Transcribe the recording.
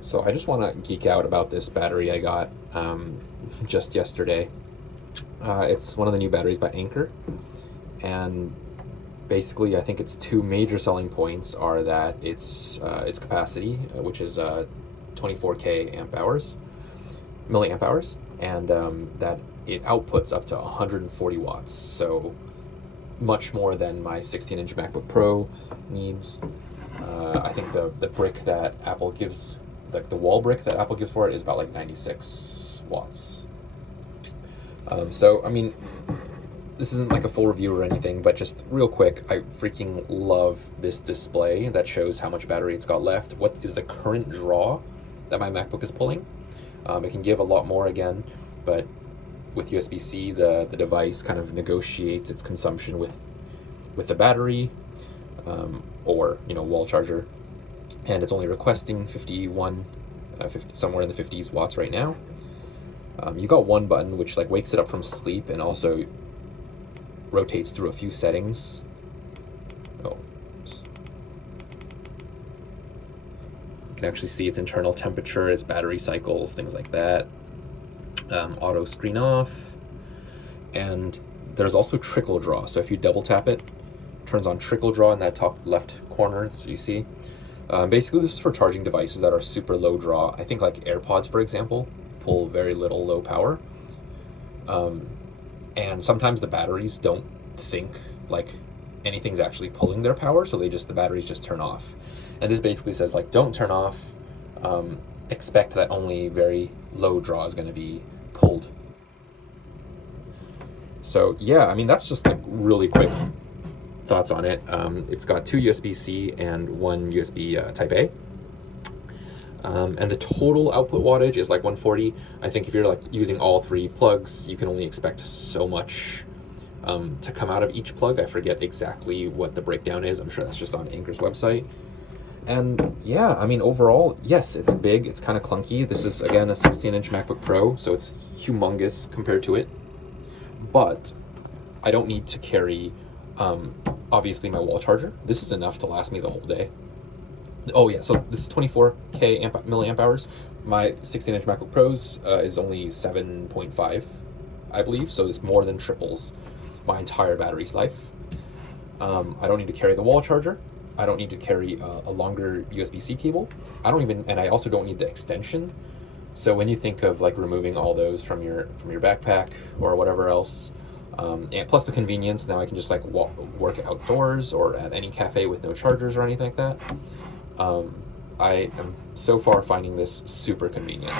So I just want to geek out about this battery I got just yesterday. It's one of the new batteries by Anker, and basically I think its two major selling points are that its capacity, which is 24k milliamp hours, and that it outputs up to 140 watts, so much more than my 16-inch MacBook Pro needs. I think the brick that Apple gives, like the wall brick that Apple gives for it, is about like 96 watts. So, I mean, this isn't like a full review or anything, but just real quick, I freaking love this display that shows how much battery it's got left. What is the current draw that my MacBook is pulling? It can give a lot more again, but with USB-C, the device kind of negotiates its consumption with the battery, or wall charger, and it's only requesting 50, somewhere in the 50s watts right now. You got one button which like wakes it up from sleep and also rotates through a few settings. Oh, oops. You can actually see its internal temperature, its battery cycles, things like that. Auto screen off, and there's also trickle draw. So if you double tap it, turns on trickle draw in that top left corner, so you see. Basically, this is for charging devices that are super low draw. I think like AirPods, for example, pull very little low power. And sometimes the batteries don't think like anything's actually pulling their power, so the batteries just turn off. And this basically says like, don't turn off, expect that only very low draw is going to be pulled. So yeah, I mean, that's just like really quick thoughts on it. It's got two USB-C and one USB Type A. And the total output wattage is like 140. I think if you're like using all three plugs, you can only expect so much to come out of each plug. I forget exactly what the breakdown is. I'm sure that's just on Anker's website. And yeah, I mean, overall, yes, it's big. It's kind of clunky. This is, again, a 16-inch MacBook Pro, so it's humongous compared to it. But I don't need to carry, obviously, my wall charger. This is enough to last me the whole day. Oh yeah, so this is 24k milliamp hours. My 16-inch MacBook Pros is only 7.5, I believe, so this more than triples my entire battery's life. I don't need to carry the wall charger. I don't need to carry a longer USB-C cable. And I also don't need the extension. So when you think of like removing all those from your backpack or whatever else, and plus the convenience, now I can just like work outdoors or at any cafe with no chargers or anything like that. I am so far finding this super convenient.